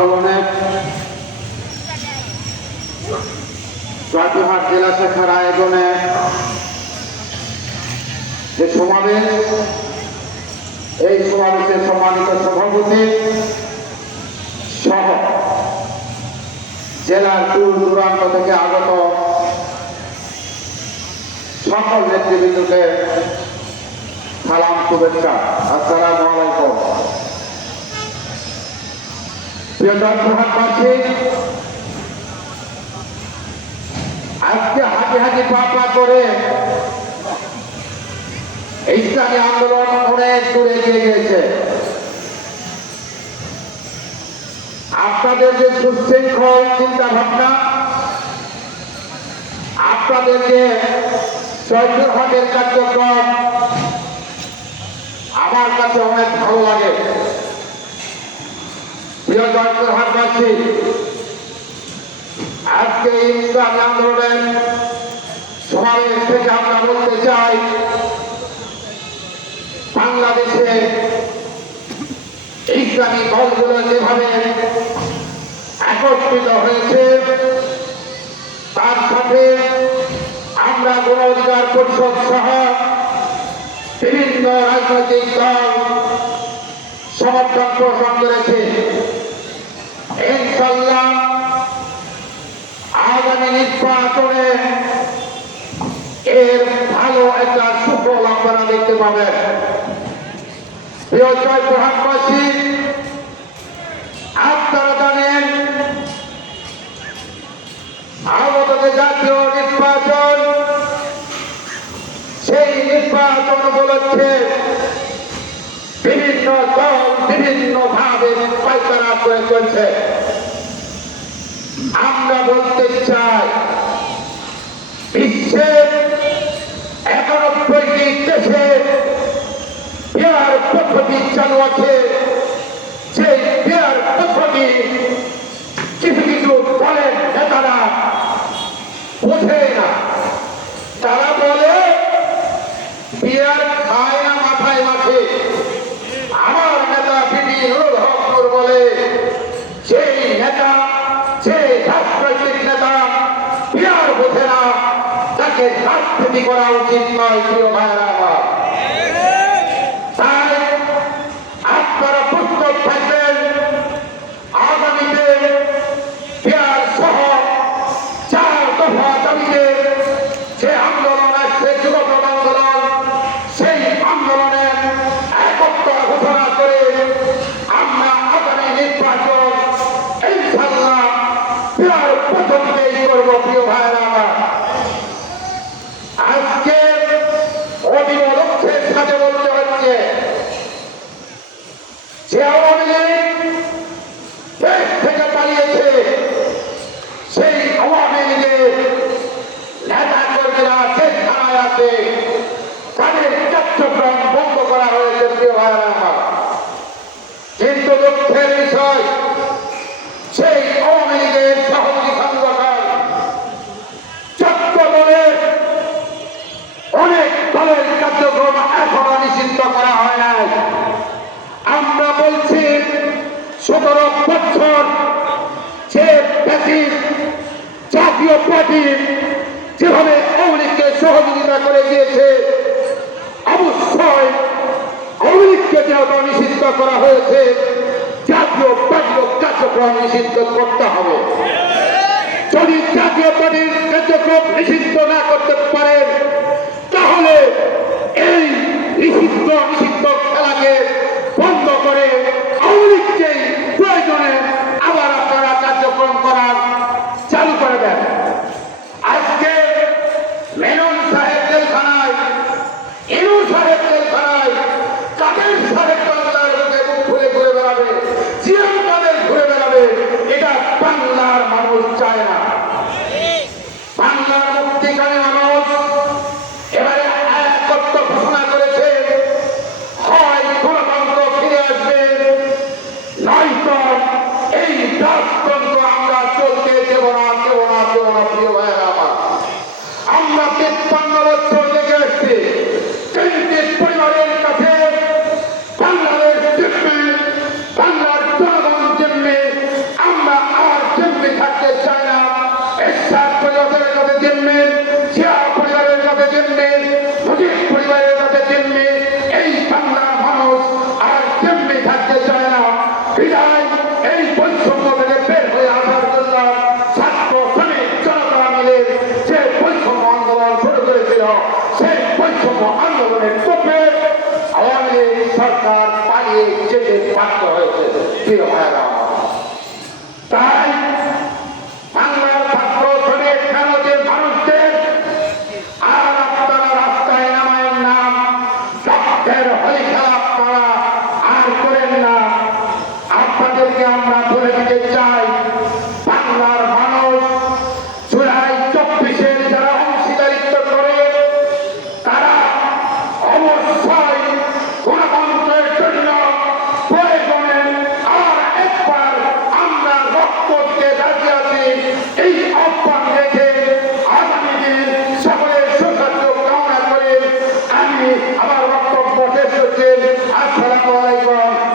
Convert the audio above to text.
আন্দোলনে জয়পুরহাট জেলা শাখার আয়োজনে যে সমাবেশ, এই সমাবেশের সম্মানিত সভাপতি সহ জেলার দূর দূরান্ত থেকে আগত সকল নেতৃবৃন্দকে সালাম, শুভেচ্ছা। আসসালামু আলাইকুম। প্রিয় জয়পুরহাটবাসী, আজকে হাঁটি হাঁটি পা পা করে ইসলামী আন্দোলন অনেক দূরে এগিয়ে গিয়েছে। আপনাদের যে সুশৃঙ্খল চিন্তা ভাবনা, আপনাদের যে জয়পুরহাটের কার্যক্রম আমার কাছে অনেক ভালো লাগে। প্রিয় জয়পুরহাটবাসী, আজকে ইসলামী আন্দোলনের সমাবেশ থেকে আমরা বলতে চাই, বাংলাদেশে ইসলামী দলগুলো যেভাবে একত্রিত হয়েছে, তার সাথে আমরা গণ অধিকার পরিষদ সহ বিভিন্ন রাজনৈতিক দল সমর্থন পোষণ করেছে। ইনশাআল্লাহ আগামী নির্বাচনে এর ভালো একটা সুফল আপনারা দেখতে পাবেন। প্রিয় জয়পুরহাটবাসী, আপনারা জানেন আগত যে জাতীয় নির্বাচন, সেই নির্বাচন উপলক্ষে বিভিন্ন দল বিভিন্ন ভাবে পায়তারা করে চলছে। আমরা বলতে চাই, বিশ্বের 91টি দেশে পেয়ার পদ্ধতি চালু আছে। সেই পেয়ার পদ্ধতি কিছু কিছু দলের নেতারা বোঝে না। তারা বলে পেয়ার খায় না মাথায় মাঠে। আমার নেতা বিডি নুরুল হক নূর বলে, সেই নেতা, সেই রাজনৈতিক নেতা পেয়ার বোঝে না, তাকে রাজনীতি করা উচিত নয়। প্রিয় ভাইয়েরা আমার, তাই আপনারা প্রস্তুত থাকবেন আগামীতে পেয়ার সহ 4 দফা দাবিতে যে আন্দোলন আসছে, যুবপথ আন্দোলন, সেই আন্দোলনে একত্র ঘোষণা করে আমরা আগামী নির্বাচন ইনশাআল্লাহ পেয়ার পদ্ধতিতেই করব। প্রিয় ভাইয়েরা আমার, আজকে অভিনব লক্ষ্যের সাথে বলতে হচ্ছে যে আওয়ামী লীগ দেশ থেকে পালিয়েছে, সেই আওয়ামী লীগের নেতা কর্মীরা জেলখানায় আছে, তাদের কার্যক্রম বন্ধ করা হয়েছে। প্রিয় ভাইয়েরা আমার, কিন্তু দুঃখের বিষয়, সেই আওয়ামী লীগের সহযোগী সংগঠন চট্টগ্রামের অনেক দলের কার্যক্রম এখনো নিষিদ্ধ করা হয় নাই। আমরা বলছি 17 বছর যে জাতীয় পার্টি যেভাবে আওয়ামী লীগকে সহযোগিতা করে গিয়েছে, অবশ্যই আওয়ামী লীগকে যেহেতু নিষিদ্ধ করা হয়েছে, জাতীয় পার্টির কার্যক্রম নিষিদ্ধ করতে হবে। যদি জাতীয় পার্টির কার্যক্রম নিষিদ্ধ না করতে পারেন, তাহলে এই নিষিদ্ধ খেলাকে বন্ধ করে আওয়ামী লীগকে প্রয়োজনে আবার আপনারা কার্যক্রম করার চালু করে দেন। আজকে মেনন সাহেব জেলখানায়, ইনু সাহেব জেলখানায়, কাদের সাহেব বাংলার লোকে মুখ খুলে ঘুরে বেড়াবে, জিয়াম কাদের ঘুরে বেড়াবে, এটা বাংলার মানুষ চায় না। বাংলার মুক্তিকামী মানুষ এবারে একত্র ঘোষণা করেছে, হয় এই বৈষম্য থেকে বের হয়ে আসার জন্য ছাত্র শ্রমিক জনতা মিলে যে বৈষম্য আন্দোলন শুরু করেছিল সেই বৈষম্য আন্দোলনের তোপে আওয়ামী লীগ সরকার পালিয়ে যেতে বাধ্য হয়েছে। প্রিয় ভাইয়েরা, তাই বাংলার ছাত্র শ্রমিক মেহনতের মানুষদের আর আপনারা রাস্তায় নামায়ের নাম রক্তের হলি খেলা আপনারা আর করেন না। আপনাদেরকে আমরা বলে দিতে চাই, বাংলার মানুষ জুলাই 24-এর যারা অংশীদারিত্ব করে তারা অবশ্যই গণতন্ত্রের জন্য প্রয়োজনে আর একবার আমরা রক্ত দিতে রাজি আছি। এই আহ্বান রেখে আগামী দিন সকলের সুস্বাস্থ্য কামনা করে আমি আমার বক্তব্য শেষ করছি। আসসালামু আলাইকুম।